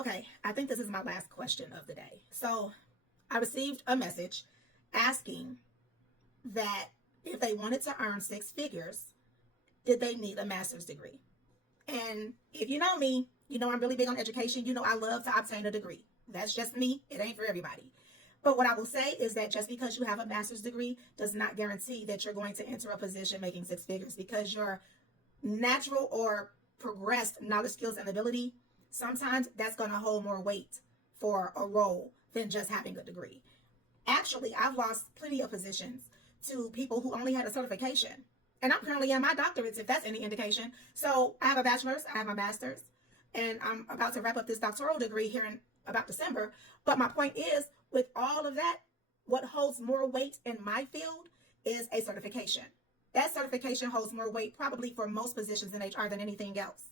Okay, I think this is my last question of the day. So I received a message asking that if they wanted to earn six figures, did they need a master's degree? And if you know me, you know I'm really big on education. You know I love to obtain a degree. That's just me. It ain't for everybody. But what I will say is that just because you have a master's degree does not guarantee that you're going to enter a position making six figures, because your natural or progressed knowledge, skills, and ability, sometimes that's going to hold more weight for a role than just having a degree. Actually, I've lost plenty of positions to people who only had a certification. And I'm currently in my doctorates, if that's any indication. So I have a bachelor's, I have my master's, and I'm about to wrap up this doctoral degree here in about December. But my point is, with all of that, what holds more weight in my field is a certification. That certification holds more weight probably for most positions in HR than anything else.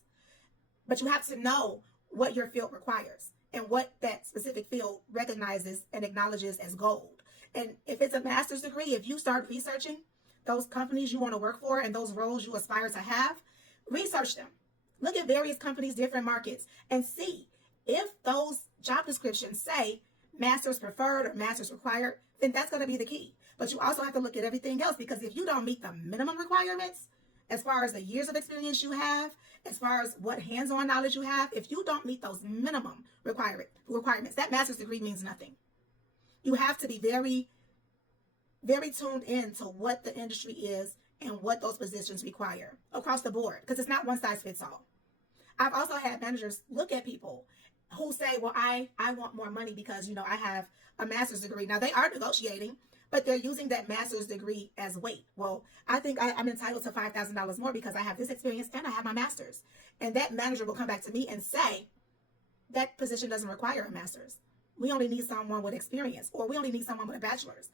But you have to know what your field requires and what that specific field recognizes and acknowledges as gold. And if it's a master's degree, if you start researching those companies you want to work for and those roles you aspire to have, research them. Look at various companies, different markets, and see if those job descriptions say master's preferred or master's required, then that's going to be the key. But you also have to look at everything else, because if you don't meet the minimum requirements, as far as the years of experience you have, as far as what hands-on knowledge you have, if you don't meet those minimum requirements, that master's degree means nothing. You have to be very, very tuned in to what the industry is and what those positions require across the board, because it's not one size fits all. I've also had managers look at people who say, well, I want more money because, I have a master's degree. Now, they are negotiating, but they're using that master's degree as weight. Well, I think I'm entitled to $5,000 more because I have this experience and I have my master's. And that manager will come back to me and say, that position doesn't require a master's. We only need someone with experience, or we only need someone with a bachelor's.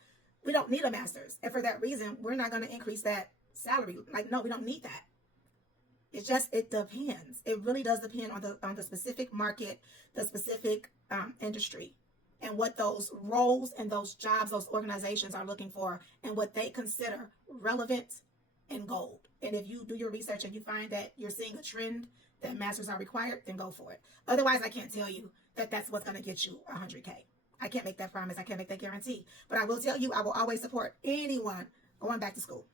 We don't need a master's. And for that reason, we're not going to increase that salary. Like, no, we don't need that. It depends. It really does depend on the specific market, the specific industry, and what those roles and those jobs, those organizations are looking for, and what they consider relevant and gold. And if you do your research and you find that you're seeing a trend that masters are required, then go for it. Otherwise, I can't tell you that that's what's going to get you $100K. I can't make that promise. I can't make that guarantee. But I will tell you, I will always support anyone going back to school.